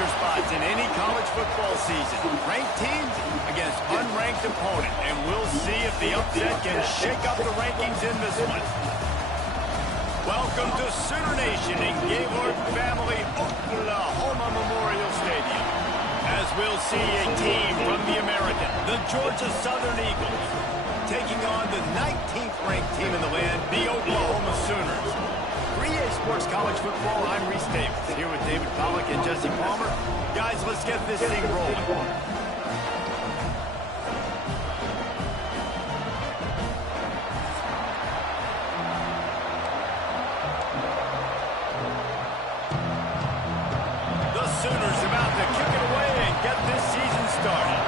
tiebreaker spots in any college football season. Ranked teams against unranked opponent, and we'll see if the upset can shake up the rankings in this one. Welcome to Sooner Nation in Gaylord Family Oklahoma Memorial Stadium. As we'll see a team from the American, the Georgia Southern Eagles, taking on the 19th ranked team in the land, the Oklahoma Sooners. 3A Sports College Football, I'm Reese Davis, here with David Pollack and Jesse Palmer. Guys, let's get this thing rolling. The Sooners about to kick it away and get this season started.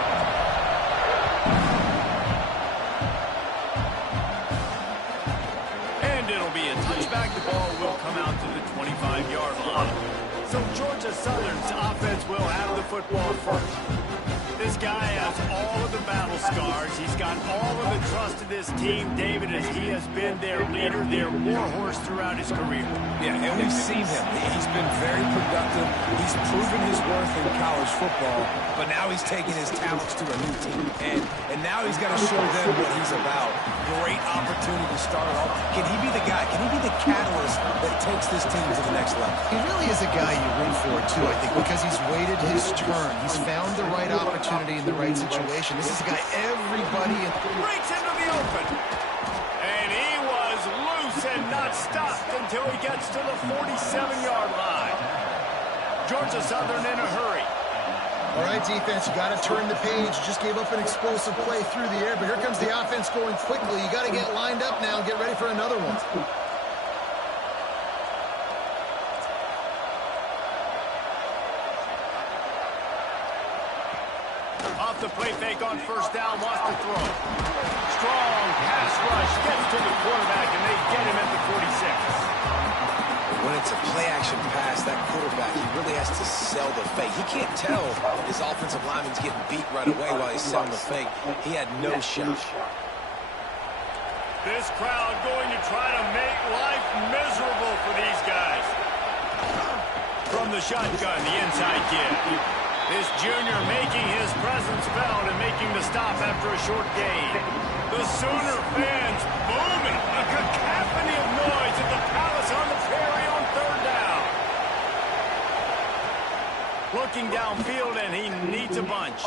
And it'll be a touchback. The ball will come out to the 25-yard line. So Georgia Southern's offense will have the football first. This guy has all of the battle scars. He's got all of the trust of this team, David, as he has been their leader, their warhorse throughout his career. Yeah, and we've seen him. He's been very productive. He's proven his worth in college football, but now he's taking his talents to a new team. And now he's got to show them what he's about. Great opportunity to start it off. Can he be the guy? Can he be the catalyst that takes this team to the next level? He really is a guy you root for, too, I think, because he's waited his turn. He's found the right opportunity in the right situation. This is a guy everybody breaks into the open. And he was loose and not stopped until he gets to the 47-yard line. Georgia Southern in a hurry. All right, defense, you got to turn the page. You just gave up an explosive play through the air, but here comes the offense going quickly. You got to get lined up now and get ready for another one. Off the play fake on first down, wants to throw. Strong pass rush, gets to the quarterback, and they get him at the 46. When it's a play-action pass, that quarterback, he really has to sell the fake. He can't tell his offensive lineman's getting beat right away while he's selling the fake. He had no shot. This crowd going to try to make life miserable for these guys. From the shotgun, the inside kid. This junior making his presence felt and making the stop after a short gain. The Sooner fans booming. A cacophony of noise at the Palace on the Prairie on third down. Looking downfield, and he needs a bunch.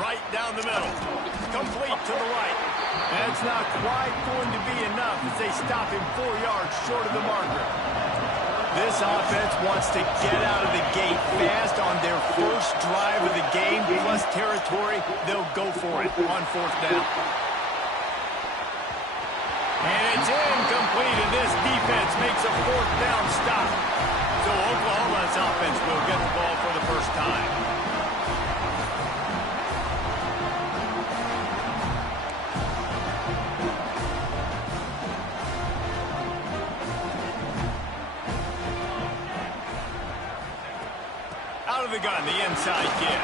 Right down the middle. Complete to the right. That's not quite going to be enough as they stop him 4 yards short of the marker. This offense wants to get out of the gate fast on their first drive of the game, plus territory. They'll go for it on fourth down. And it's incomplete, and this defense makes a fourth down stop. So Oklahoma's offense will get the ball for the first time. Out of the gun, the inside give.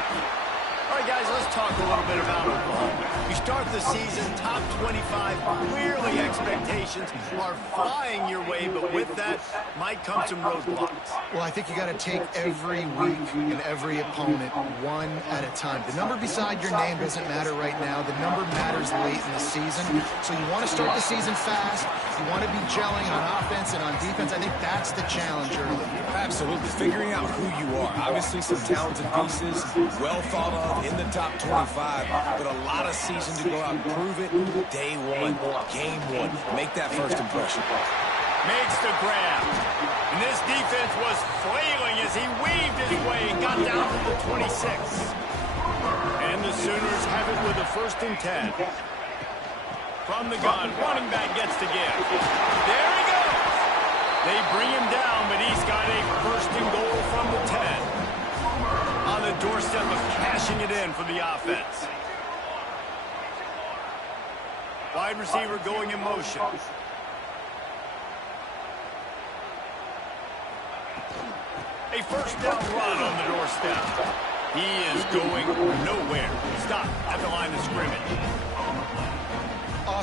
All right, guys, let's talk a little bit about Oklahoma. You start the season top 25. Clearly, expectations are flying your way, but with that might come some roadblocks. Well, I think you got to take every week and every opponent one at a time. The number beside your name doesn't matter right now. The number matters late in the season. So you want to start the season fast. You want to be gelling on offense and on defense. I think that's the challenge early. Absolutely. Figuring out who you are. Obviously, some talented pieces, well thought of in the top 25, but a lot of season to go out and prove it. Day one, game one. Make that first impression. Makes the grab. And this defense was flailing as he weaved his way and got down to the 26. And the Sooners have it with a 1st and 10. From the gun, running back gets to give. There he goes. They bring him down, but he's got a 1st and goal from the 10. On the doorstep of cashing it in for the offense. Wide receiver going in motion. A 1st down run on the doorstep. He is going nowhere. Stop at the line of scrimmage.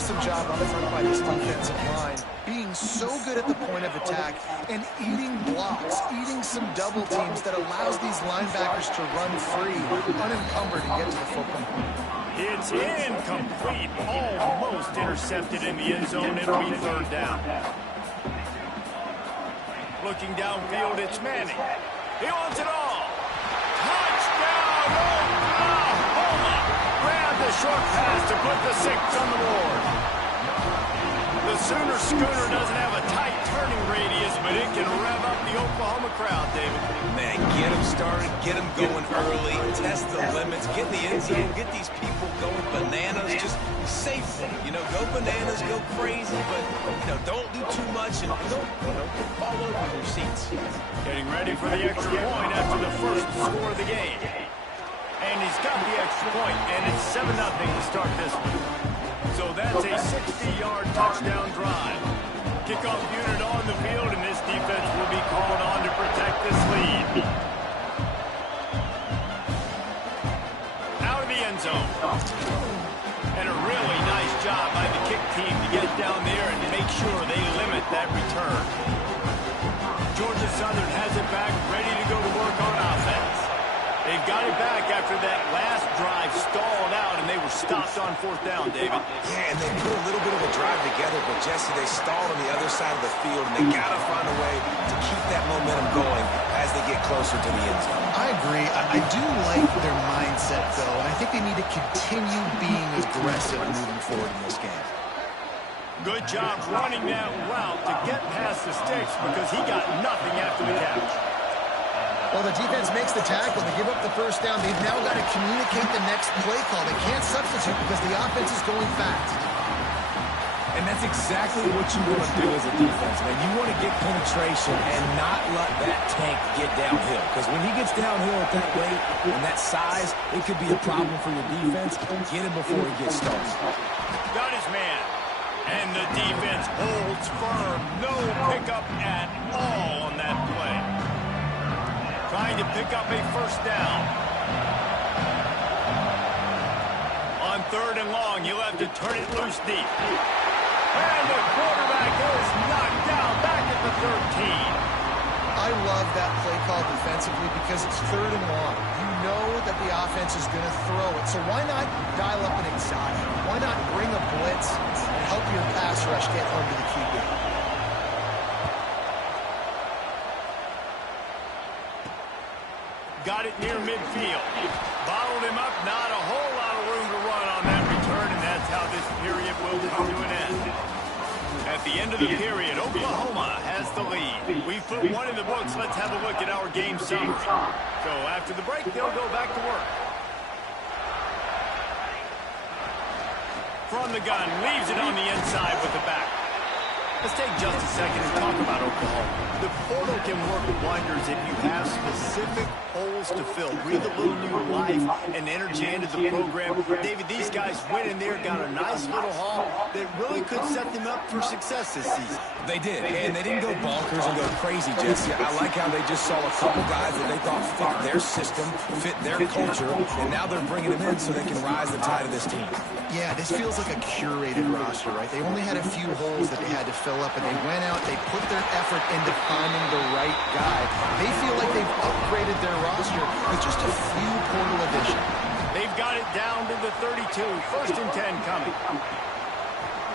awesome job up front by this defensive line, being so good at the point of attack and eating blocks, eating some double teams that allows these linebackers to run free, unencumbered, and get to the football. It's incomplete, almost intercepted in the end zone. It'll be third down. Looking downfield, it's Manning. He wants it all. Touchdown, Oklahoma! Grab the short pass to put the 6 on the board. The Sooner Schooner doesn't have a tight turning radius, but it can rev up the Oklahoma crowd, David. Man, get them started, get them going early, test the limits, get in the end zone, get these people going bananas, just safely. You know, go bananas, go crazy, but, you know, don't do too much and don't, fall over in your seats. Getting ready for the extra point after the first score of the game. And he's got the extra point, and it's 7-0 to start this one. So that's a 60-yard touchdown drive. Kickoff unit on the field, and this defense will be called on to protect this lead. Out of the end zone. And a really nice job by the kick team to get down there and make sure they limit that return. Georgia Southern has it back, ready to go to work on offense. They've got it back after that last drive stalled out, and they were stopped on 4th down, David. Yeah, and they put a little bit of a drive together, but, Jesse, they stalled on the other side of the field, and they got to find a way to keep that momentum going as they get closer to the end zone. I agree. I do like their mindset, though, and I think they need to continue being aggressive moving forward in this game. Good job running that route to get past the sticks because he got nothing after the catch. Well, the defense makes the tackle. They give up the first down. They've now got to communicate the next play call. They can't substitute because the offense is going fast. And that's exactly what you want to do as a defense, man. You want to get penetration and not let that tank get downhill. Because when he gets downhill at that weight and that size, it could be a problem for your defense. Get him before he gets started. Got his man. And the defense holds firm. No pickup at all on that play. Trying to pick up a first down. On 3rd and long, you'll have to turn it loose deep. And the quarterback is knocked down back at the 13. I love that play call defensively because it's 3rd and long. You know that the offense is going to throw it. So why not dial up an exotic? Why not bring a blitz and help your pass rush get home to the QB? Got it near midfield. Bottled him up. Not a whole lot of room to run on that return, and that's how this period will come to an end. At the end of the period, Oklahoma has the lead. We've put one in the books. Let's have a look at our game summary. So after the break, they'll go back to work. From the gun, leaves it on the inside with the back. Let's take just a second and talk about Oklahoma. The portal can work wonders if you have specific holes to fill. Breathe a little new life and energy into the program. David, these guys went in there, got a nice little haul that really could set them up for success this season. They did, and they didn't go bonkers and go crazy, Jesse. I like how they just saw a couple guys that they thought fit their system, fit their culture, and now they're bringing them in so they can rise the tide of this team. Yeah, this feels like a curated roster, right? They only had a few holes that they had to fill up, and they went out, they put their effort into finding the right guy. They feel like they've upgraded their roster with just a few portal additions. They've got it down to the 32. 1st and 10 coming.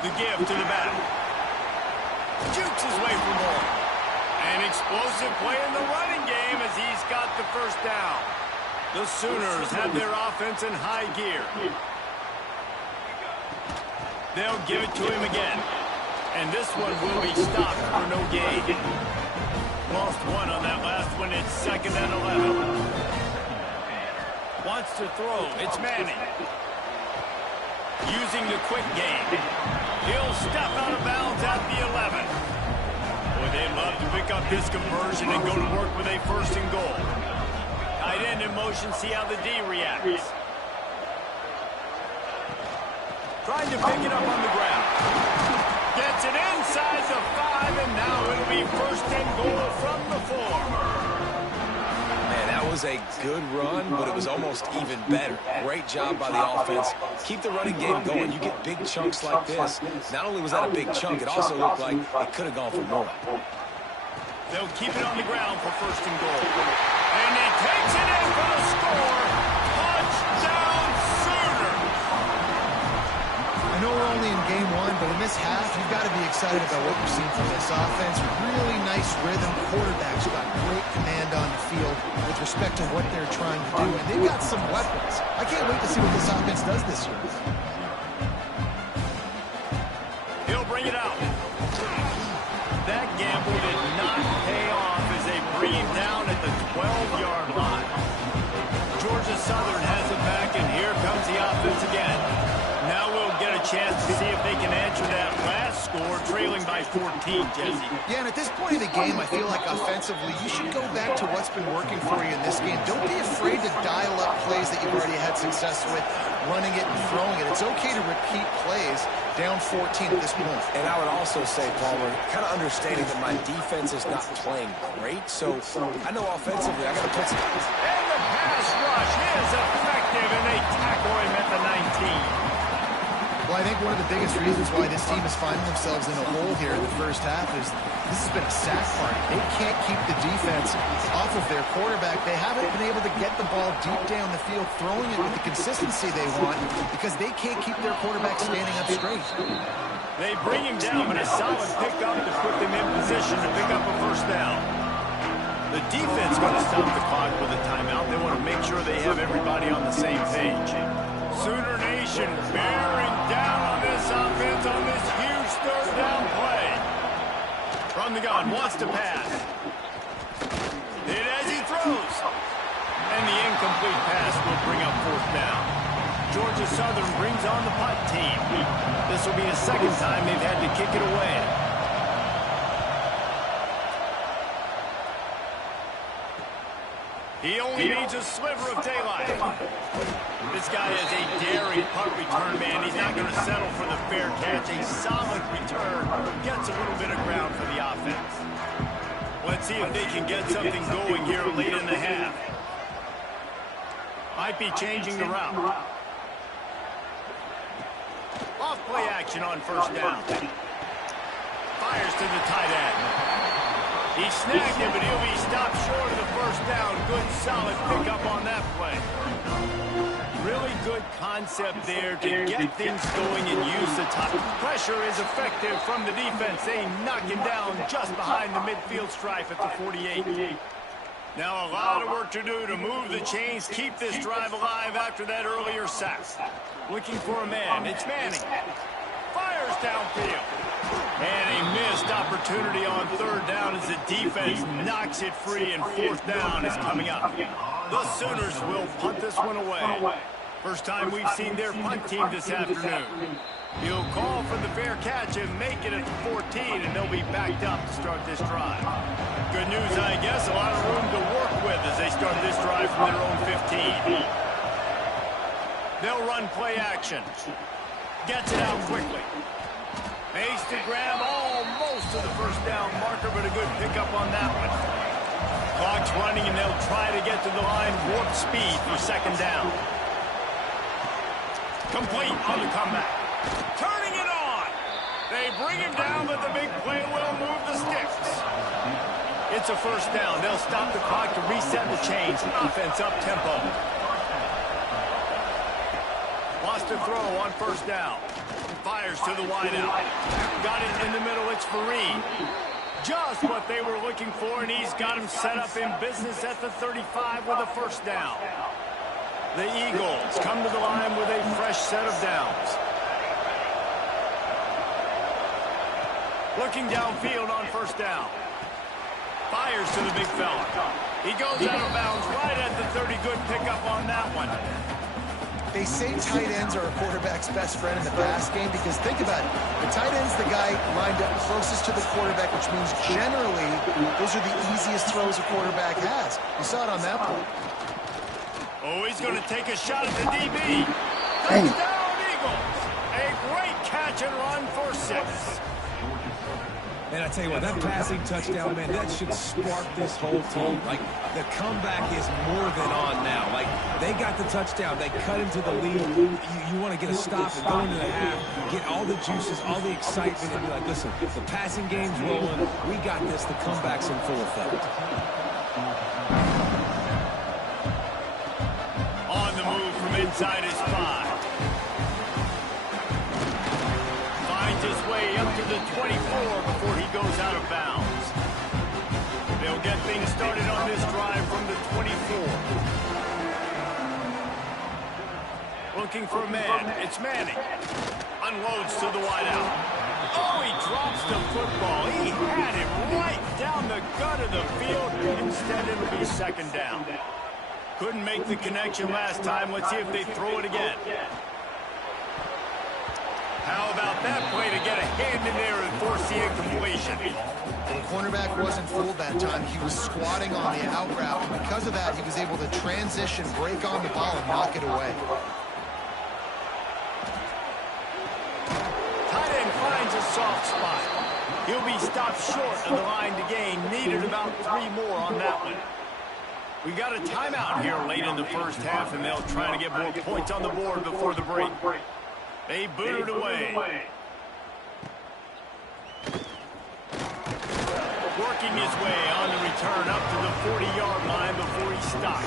The give to the back. Jukes his way for more. An explosive play in the running game as he's got the first down. The Sooners have their offense in high gear. They'll give it to him again. And this one will be stopped for no gain. Lost one on that last one. It's 2nd and 11. Wants to throw. It's Manning. Using the quick game. He'll step out of bounds at the 11. Boy, they'd love to pick up this conversion and go to work with a 1st and goal. Tight end in motion. See how the D reacts. Trying to pick it up on the ground. Gets it inside the 5, and now it'll be 1st and goal from the 4. Man, that was a good run, but it was almost even better. Great job by the offense. Keep the running game going. You get big chunks like this. Not only was that a big chunk, it also looked like it could have gone for more. They'll keep it on the ground for first and goal. And he takes it in for the score. Touchdown, Sooners! I know we're only in game one, but in this half, you've got to be excited about what we're seeing from this offense. Really nice rhythm. Quarterback's got great command on the field with respect to what they're trying to do. And they've got some weapons. I can't wait to see what this offense does this year. He'll bring it out. That gamble did not pay off as they bring him down at the 12-yard line. Georgia Southern has it back, and here comes the offense again. Now we'll get a chance to see if they can answer that last score, trailing by 14, Jesse. Yeah, and at this point of the game, I feel like offensively, you should go back to what's been working for you in this game. Don't be afraid to dial up plays that you've already had success with, running it and throwing it. It's okay to repeat plays down 14 at this point. And I would also say, Palmer, kind of understanding that my defense is not playing great, so I know offensively I got to put some... And the pass rush is effective, and they tackle him at the 19. Well, I think one of the biggest reasons why this team is finding themselves in a hole here in the first half is this has been a sack party. They can't keep the defense off of their quarterback. They haven't been able to get the ball deep down the field, throwing it with the consistency they want because they can't keep their quarterback standing up straight. They bring him down, but a solid pickup to put them in position to pick up a first down. The defense going to stop the clock with a timeout. They want to make sure they have everybody on the same page. Sooner Nation bearing down on this offense on this huge third down play. From the gun, wants to pass. Hit as he throws. And the incomplete pass will bring up fourth down. Georgia Southern brings on the punt team. This will be the second time they've had to kick it away. He only needs a sliver of daylight. This guy is a daring punt return man. He's not going to settle for the fair catch. A solid return gets a little bit of ground for the offense. Let's see if they can get something going here late in the half. Might be changing the route. Off play action on first down. Fires to the tight end. He snagged him, but he'll be stopped short of the first down. Good, solid pickup on that play. Really good concept there to get things going and use the top. Pressure is effective from the defense. They knock him down just behind the midfield stripe at the 48. Now a lot of work to do to move the chains, keep this drive alive after that earlier sack. Looking for a man. It's Manning. Fires downfield. And a missed opportunity on third down as the defense knocks it free, and fourth down is coming up. The Sooners will punt this one away. First time we've seen their punt team this afternoon. He'll call for the fair catch and make it at the 14, and they'll be backed up to start this drive. Good news, I guess, a lot of room to work with as they start this drive from their own 15. They'll run play action. Gets it out quickly. Makes to grab almost to the first down marker, but a good pickup on that one. Clock's running, and they'll try to get to the line warp speed for second down. Complete on the comeback. Turning it on. They bring him down, but the big play will move the sticks. It's a first down. They'll stop the clock to reset the chains. Offense up tempo. Lost a throw on first down. Fires to the wideout. Got it in the middle. It's Fareed. Just what they were looking for, and he's got him set up in business at the 35 with a first down. The Eagles come to the line with a fresh set of downs. Looking downfield on first down. Fires to the big fella. He goes out of bounds right at the 30. Good pickup on that one. They say tight ends are a quarterback's best friend in the pass game because think about it. The tight end's the guy lined up closest to the quarterback, which means generally those are the easiest throws a quarterback has. You saw it on that play. Oh, he's going to take a shot at the DB. Touchdown, Eagles. A great catch and run for 6. And I tell you what, that passing touchdown, man, that should spark this whole team. Like, the comeback is more than on now. Like, they got the touchdown. They cut into the lead. You want to get a stop and go into the half, get all the juices, all the excitement, and be like, listen, the passing game's rolling. We got this. The comeback's in full effect. On the move from inside his 5. Finds his way up to the 24 before he goes out of bounds. They'll get things started on this drive from the 24. Looking for a man. It's Manning. Unloads to the wideout. Oh, he drops the football. He had him right down the gut of the field. Instead, it'll be second down. Couldn't make the connection last time. Let's see if they throw it again. How about that play to get a hand in there and force the incompletion? The cornerback wasn't fooled that time. He was squatting on the out route, and because of that, he was able to transition, break on the ball, and knock it away. Tight end finds a soft spot. He'll be stopped short of the line to gain. Needed about 3 more on that one. We got a timeout here late in the first half, and they'll try to get more points on the board before the break. They boot it away. Working his way on the return up to the 40-yard line before he stopped.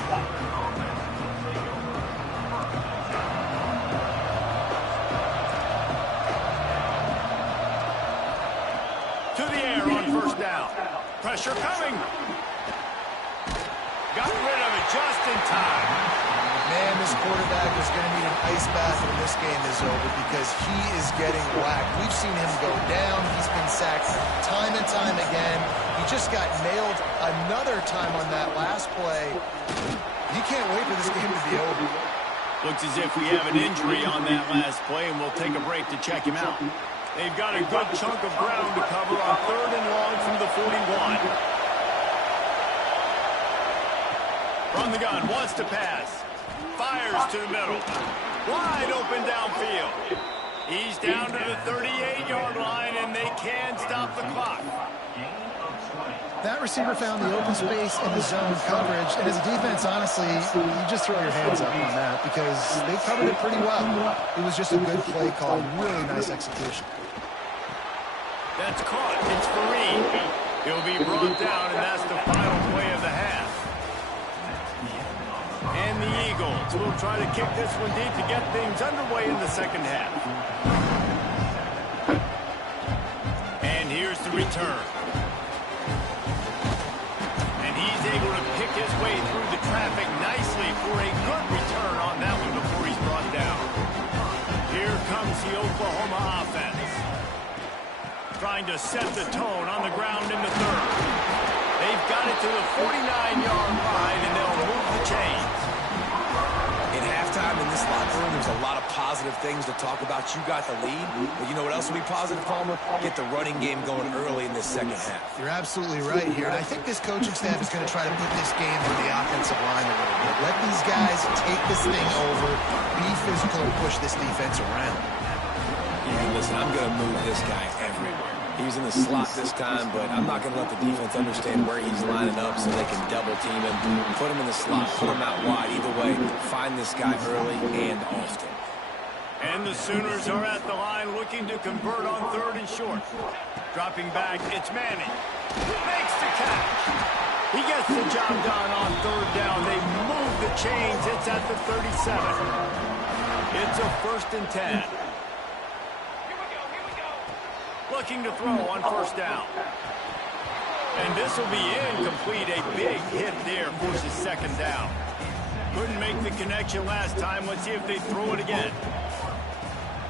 To the air on first down. Pressure coming. Got rid of it just in time. Man, this quarterback is going to need an ice bath when this game is over because he is getting whacked. We've seen him go down. He's been sacked time and time again. He just got nailed another time on that last play. He can't wait for this game to be over. Looks as if we have an injury on that last play, and we'll take a break to check him out. They've got a good chunk of ground to cover on 3rd and long from the 41. From the gun, wants to pass. Fires to the middle. Wide open downfield. He's down to the 38-yard line, and they can stop the clock. That receiver found the open space in the zone coverage, and as a defense, honestly, you just throw your hands up on that because they covered it pretty well. It was just a good play call, really nice execution. That's caught. It's Fareed. He'll be brought down, and that's the final play of the half. And the Eagles will try to kick this one deep to get things underway in the second half. And here's the return. And he's able to pick his way through the traffic nicely for a good return on that one before he's brought down. Here comes the Oklahoma offense. Trying to set the tone on the ground in the 3rd. They've got it to the 49-yard line, and they'll move the chains. In halftime in this locker room, there's a lot of positive things to talk about. You got the lead, but you know what else will be positive, Palmer? Get the running game going early in this second half. You're absolutely right here, and I think this coaching staff is going to try to put this game to the offensive line a little bit. Let these guys take this thing over, be physical, and push this defense around. Yeah, listen, I'm going to move this guy everywhere. He's in the slot this time, but I'm not going to let the defense understand where he's lining up so they can double team him, put him in the slot, put him out wide. Either way, find this guy early and often. And the Sooners are at the line looking to convert on 3rd and short. Dropping back, it's Manning. Makes the catch. He gets the job done on 3rd down. They move the chains. It's at the 37. It's a 1st and 10. Looking to throw on 1st down. And this will be incomplete. A big hit there forces 2nd down. Couldn't make the connection last time. Let's see if they throw it again.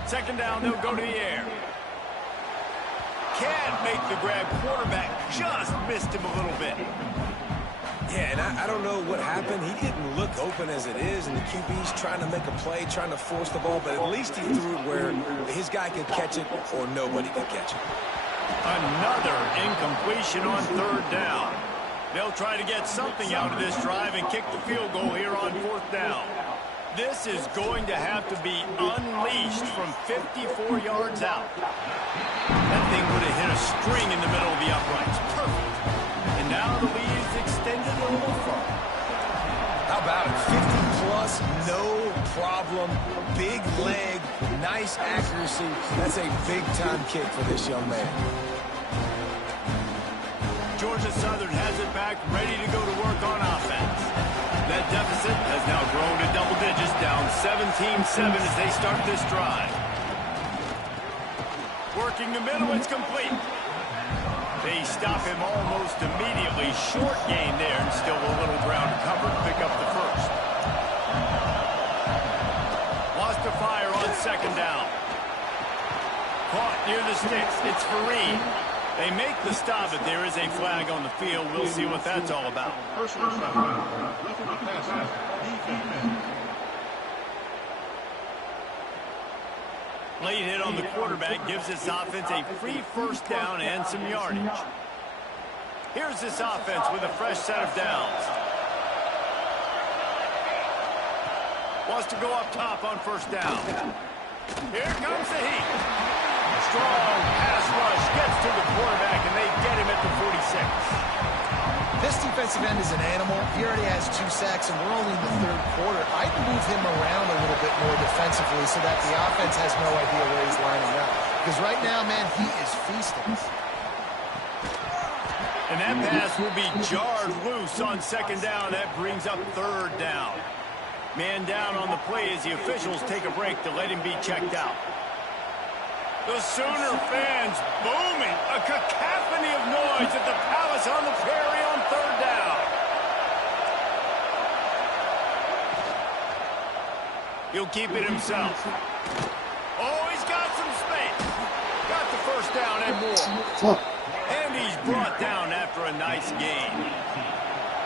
2nd down, they'll go to the air. Can't make the grab. Quarterback just missed him a little bit. Yeah, and I don't know what happened. He didn't look open as it is, and the QB's trying to make a play, trying to force the ball, but at least he threw it where his guy could catch it or nobody could catch it. Another incompletion on 3rd down. They'll try to get something out of this drive and kick the field goal here on 4th down. This is going to have to be unleashed from 54 yards out. That thing would have hit a string in the middle of the uprights. Perfect. And now the lead is extended a little further. How about it? 50-plus, no problem. Big leg, nice accuracy. That's a big-time kick for this young man. Georgia Southern has it back, ready to go to work on offense. That deficit has now grown to double digits, down 17-7 as they start this drive. Working the middle, it's complete. They stop him almost immediately. Short gain there, and still a little ground cover to pick up the first. Lost to fire on second down. Caught near the sticks. It's Fareed. They make the stop, but there is a flag on the field. We'll see what that's all about. Personal foul. Roughing the passer. Defense. Late hit on the quarterback gives this offense a free first down and some yardage. Here's this offense with a fresh set of downs. Wants to go up top on first down. Here comes the heat. Strong pass rush gets to the quarterback, and they get him at the 46. This defensive end is an animal. He already has 2 sacks, and we're only in the third quarter. I'd move him around a little bit more defensively so that the offense has no idea where he's lining up. Because right now, man, he is feasting. And that pass will be jarred loose on second down. That brings up third down. Man down on the play as the officials take a break to let him be checked out. The Sooner fans booming. A cacophony of noise at the Palace on the Prairie on third down. He'll keep it himself. Oh, he's got some space. Got the first down and more. And he's brought down after a nice gain.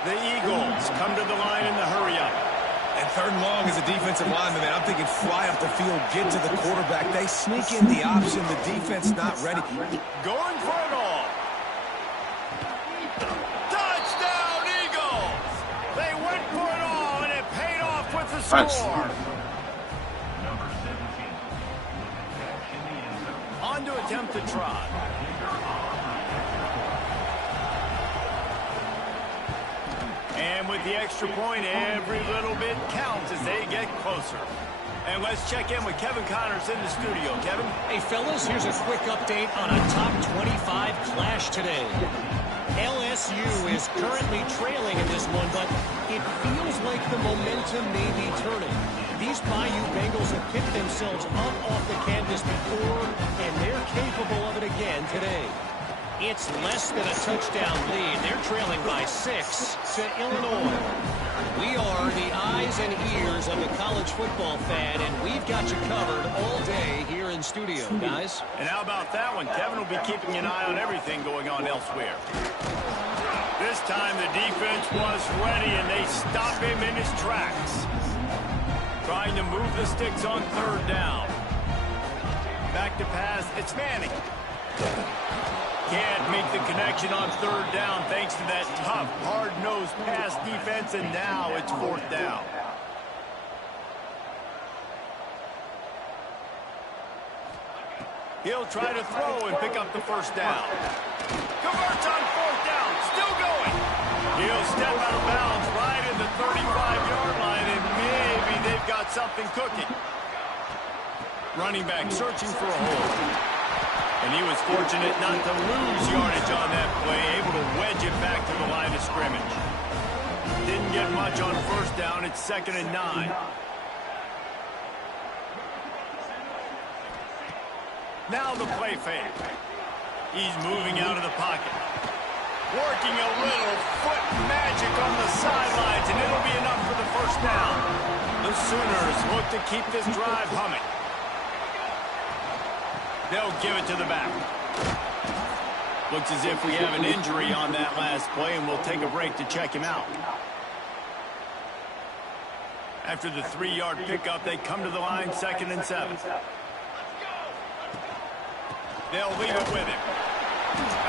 The Eagles come to the line in the hurry-up. And third and long as a defensive lineman, man, I'm thinking fly up the field, get to the quarterback. They sneak in the option. The defense not ready. Going for it all. Touchdown, Eagles! They went for it all, and it paid off with the score. On to attempt the try. And with the extra point, every little bit counts as they get closer. And let's check in with Kevin Connors in the studio. Kevin? Hey, fellas, here's a quick update on a top 25 clash today. LSU is currently trailing in this one, but it feels like the momentum may be turning. These Bayou Bengals have picked themselves up off the canvas before, and they're capable of it again today. It's less than a touchdown lead. They're trailing by 6 to Illinois. We are the eyes and ears of the college football fan, and we've got you covered all day here in studio, guys. And how about that one? Kevin will be keeping an eye on everything going on elsewhere. This time the defense was ready, and they stop him in his tracks. Trying to move the sticks on third down. Back to pass. It's Manning. Can't make the connection on third down thanks to that tough, hard-nosed pass defense, and now it's fourth down. He'll try to throw and pick up the first down. Converts on fourth down, still going. He'll step out of bounds right at the 35-yard line, and maybe they've got something cooking. Running back searching for a hole. And he was fortunate not to lose yardage on that play, able to wedge it back to the line of scrimmage. Didn't get much on first down. It's 2nd and 9. Now the play fake. He's moving out of the pocket. Working a little foot magic on the sidelines, and it'll be enough for the first down. The Sooners look to keep this drive humming. They'll give it to the back. Looks as if we have an injury on that last play, and we'll take a break to check him out. After the 3-yard pickup, they come to the line, 2nd and 7. They'll leave it with him.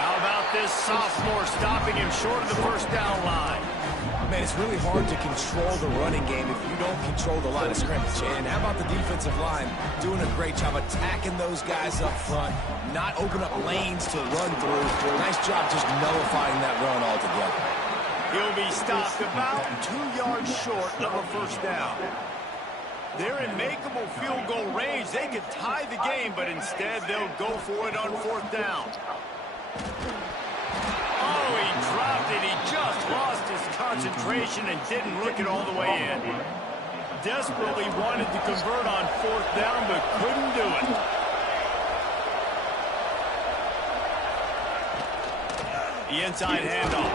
How about this sophomore stopping him short of the first down line? Man, it's really hard to control the running game if you don't control the line of scrimmage. And how about the defensive line doing a great job attacking those guys up front, not open up lanes to run through. Nice job just nullifying that run altogether. He'll be stopped about 2 yards short of a first down. They're in makeable field goal range. They could tie the game, but instead they'll go for it on fourth down. Oh, he dropped it. He just lost his concentration and didn't look it all the way in. Desperately wanted to convert on fourth down, but couldn't do it. The inside handoff.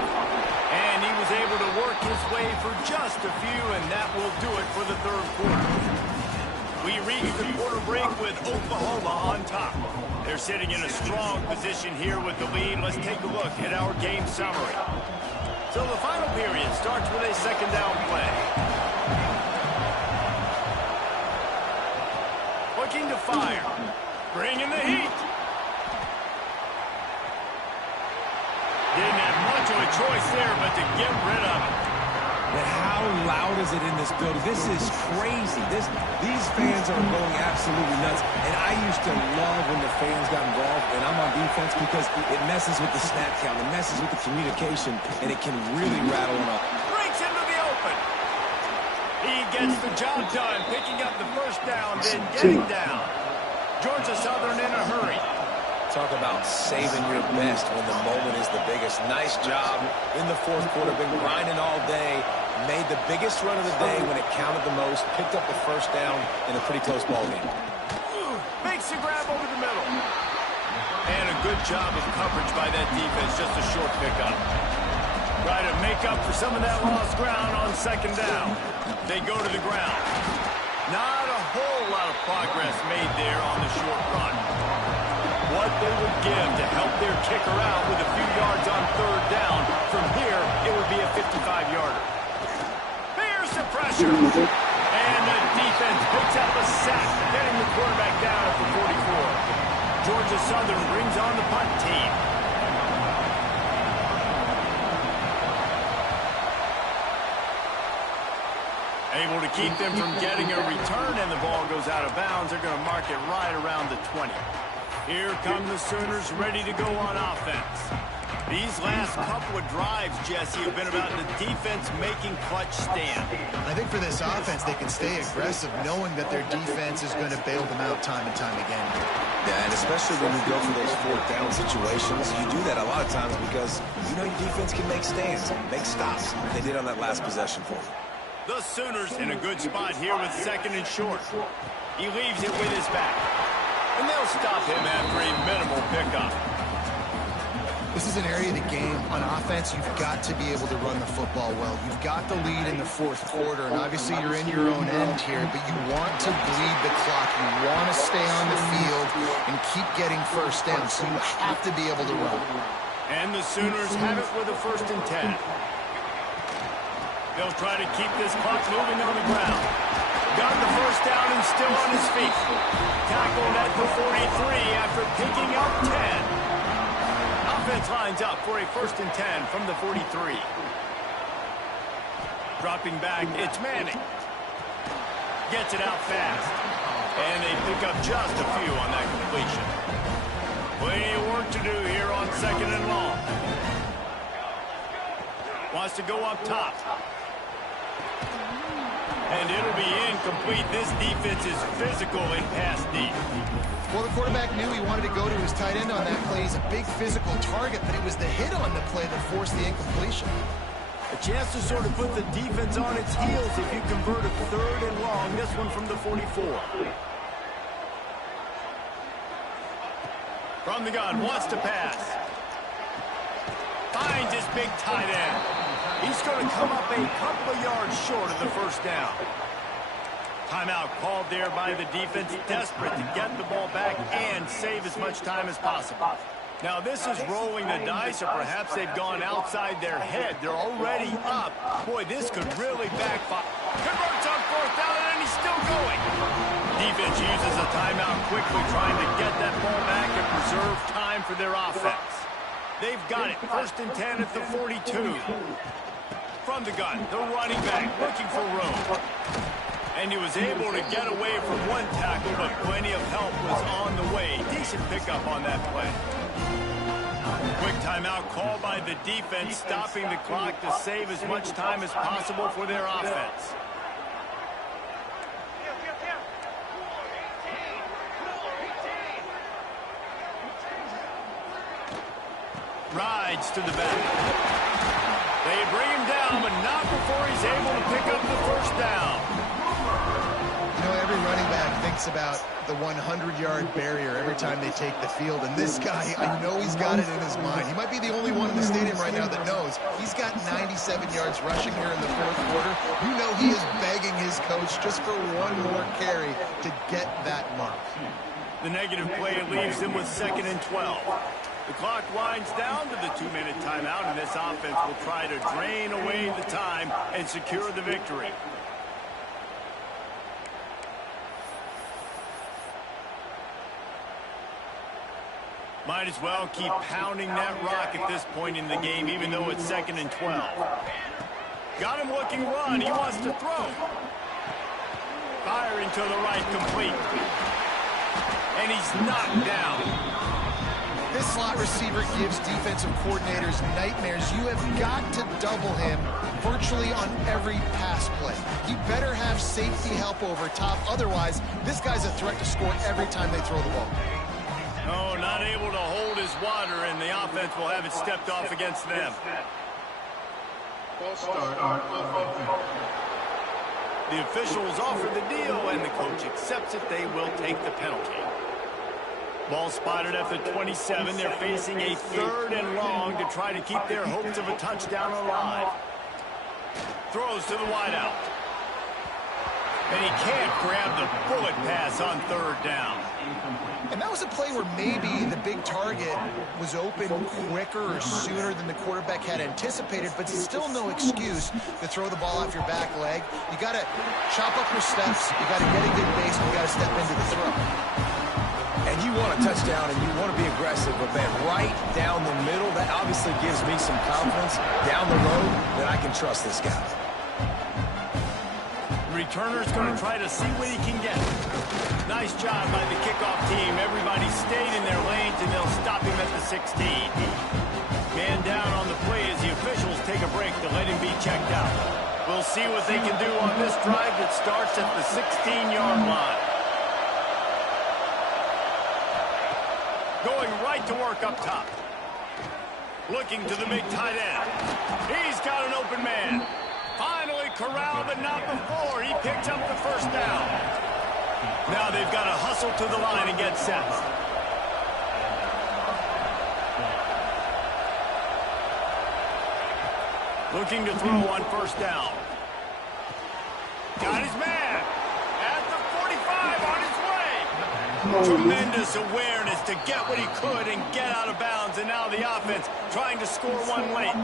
And he was able to work his way for just a few, and that will do it for the third quarter. We reach the quarter break with Oklahoma on top. They're sitting in a strong position here with the lead. Let's take a look at our game summary. So the final period starts with a second down play. Looking to fire. Bringing the heat. Didn't have much of a choice there, but to get rid of it. But how loud is it in this building? This is crazy. These fans are going absolutely nuts. And I used to love when the fans got involved, and I'm on defense because it messes with the snap count. It messes with the communication, and it can really rattle them up. Breaks into the open. He gets the job done, picking up the first down, then getting down. Georgia Southern in a hurry. Talk about saving your best when the moment is the biggest. Nice job in the fourth quarter. Been grinding all day. Made the biggest run of the day when it counted the most. Picked up the first down in a pretty close ball game. Makes the grab over the middle. And a good job of coverage by that defense. Just a short pickup. Try to make up for some of that lost ground on second down. They go to the ground. Not a whole lot of progress made there on the short run. What they would give to help their kicker out with a few yards on third down. From here, it would be a 55-yarder. Here's the pressure. And the defense picks up a sack, getting the quarterback down at the 44. Georgia Southern brings on the punt team. Able to keep them from getting a return, and the ball goes out of bounds. They're going to mark it right around the 20. Here come the Sooners ready to go on offense. These last couple of drives, Jesse, have been about the defense making clutch stand. I think for this offense, they can stay aggressive knowing that their defense is going to bail them out time and time again. Yeah, and especially when you go for those fourth down situations, you do that a lot of times because you know your defense can make stands, make stops. They did on that last possession for you. The Sooners in a good spot here with second and short. He leaves it with his back. And they'll stop him after a minimal pickup. This is an area of the game. On offense, you've got to be able to run the football well. You've got the lead in the fourth quarter, and obviously you're in your own end here, but you want to bleed the clock. You want to stay on the field and keep getting first down, so you have to be able to run. And the Sooners have it with a 1st and 10. They'll try to keep this clock moving on the ground. Got the first down and still on his feet. Tackled at the 43 after picking up 10. Offense lines up for a 1st and 10 from the 43. Dropping back, it's Manning. Gets it out fast. And they pick up just a few on that completion. Plenty of work to do here on second and long. Wants to go up top. And it'll be incomplete. This defense is physical in pass deep. Well, the quarterback knew he wanted to go to his tight end on that play. He's a big physical target, but it was the hit on the play that forced the incompletion. A chance to sort of put the defense on its heels if you convert a 3rd and long. This one from the 44. From the gun, wants to pass. Finds his big tight end. He's going to come up a couple of yards short of the first down. Timeout called there by the defense, desperate to get the ball back and save as much time as possible. Now, this is rolling the dice, or perhaps they've gone outside their head. They're already up. Boy, this could really backfire. Converts on 4th down, and he's still going. Defense uses a timeout quickly, trying to get that ball back and preserve time for their offense. They've got it. 1st and 10 at the 42. From on the gun, the running back looking for room. And he was able to get away from one tackle, but plenty of help was on the way. Decent pickup on that play. Quick timeout called by the defense, stopping the clock to save as much time as possible for their offense. Rides to the back. They bring him down, but not before he's able to pick up the first down. You know, every running back thinks about the 100-yard barrier every time they take the field. And this guy, I know he's got it in his mind. He might be the only one in the stadium right now that knows he's got 97 yards rushing here in the fourth quarter. You know he is begging his coach just for one more carry to get that mark. The negative play leaves him with 2nd and 12. The clock winds down to the 2-minute timeout, and this offense will try to drain away the time and secure the victory. Might as well keep pounding that rock at this point in the game, even though it's 2nd and 12. Got him looking run. He wants to throw. Firing to the right, complete. And he's knocked down. This slot receiver gives defensive coordinators nightmares. You have got to double him virtually on every pass play. He better have safety help over top. Otherwise, this guy's a threat to score every time they throw the ball. Oh, not able to hold his water, and the offense will have it stepped off against them. False start on offense. The officials offer the deal, and the coach accepts it. They will take the penalty. Ball spotted at the 27. They're facing a 3rd and long to try to keep their hopes of a touchdown alive. Throws to the wideout. And he can't grab the bullet pass on 3rd down. And that was a play where maybe the big target was open quicker or sooner than the quarterback had anticipated, but still no excuse to throw the ball off your back leg. You got to chop up your steps, you got to get a good base, and you got to step into the throw. And you want a touchdown, and you want to be aggressive, but man, right down the middle, that obviously gives me some confidence down the road that I can trust this guy. Returner's going to try to see what he can get. Nice job by the kickoff team. Everybody stayed in their lanes, and they'll stop him at the 16. Man down on the play as the officials take a break to let him be checked out. We'll see what they can do on this drive that starts at the 16-yard line. Going right to work up top. Looking to the big tight end. He's got an open man. Finally corralled, but not before. He picks up the first down. Now they've got to hustle to the line and get set. Looking to throw on 1st down. Got his man. At the 45 on his way. Tremendous awareness to get what he could and get out of bounds. And now the offense trying to score one late.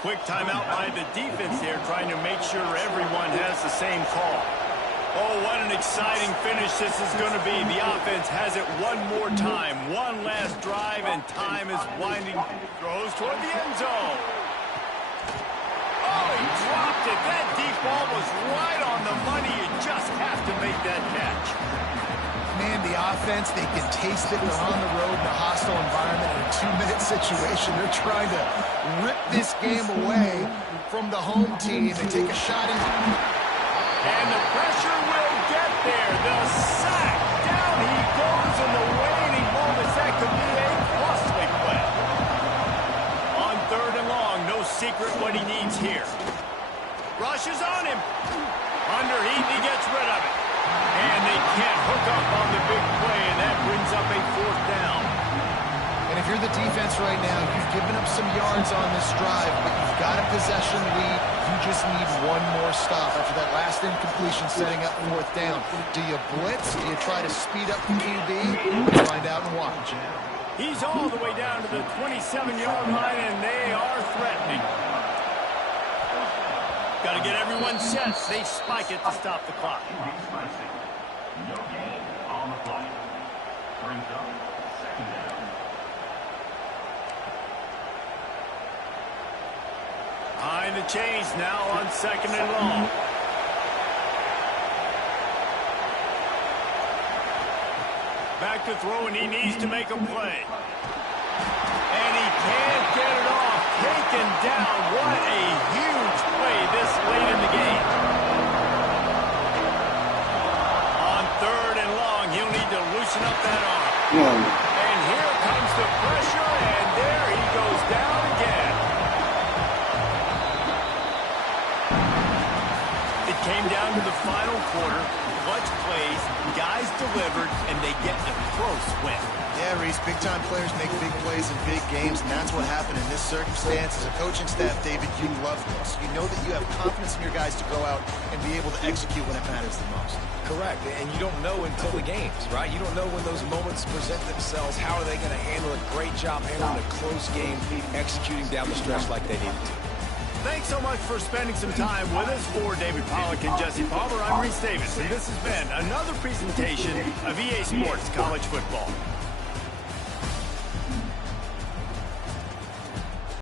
Quick timeout by the defense there, trying to make sure everyone has the same call. Oh, what an exciting finish this is going to be. The offense has it one more time. One last drive, and time is winding. Throws toward the end zone. Oh, he dropped it. That deep ball was right on the money. You just have to make that catch. Man, the offense, they can taste it. They're on the road in a hostile environment in a 2-minute situation. They're trying to rip this game away from the home team. They take a shot in. And the pressure will get there. The sack. Down he goes in the waiting moments. That could be a costly play. On 3rd and long, no secret what he needs here. Rushes on him. Underheat, he gets rid of it. And they can't hook up on the big play, and that brings up a 4th down. And if you're the defense right now, you've given up some yards on this drive, but you've got a possession lead. You just need one more stop after that last incompletion setting up 4th down. Do you blitz? Do you try to speed up the QB? Find out and watch. He's all the way down to the 27-yard line, and they are threatening. Got to get everyone set. They spike it to stop the clock. Behind the chains now on 2nd and long. Back to throw, and he needs to make a play. And he can't get it off. Taken down. What a huge play this late in the game. On 3rd and long, he'll need to loosen up that arm. And here comes the pressure, and there he goes down again. It came down to the final quarter. Clutch plays, guys delivered, and they get a close win. Yeah, Reese, big-time players make big plays in big games, and that's what happened in this circumstance. As a coaching staff, David, you love this. You know that you have confidence in your guys to go out and be able to execute when it matters the most. Correct, and you don't know until the games, right? You don't know when those moments present themselves. How are they going to handle it? Great job handling a close game, executing down the stretch like they needed to. Thanks so much for spending some time with us. For David Pollack and Jesse Palmer, I'm Reese Davis, and this has been another presentation of EA Sports College Football.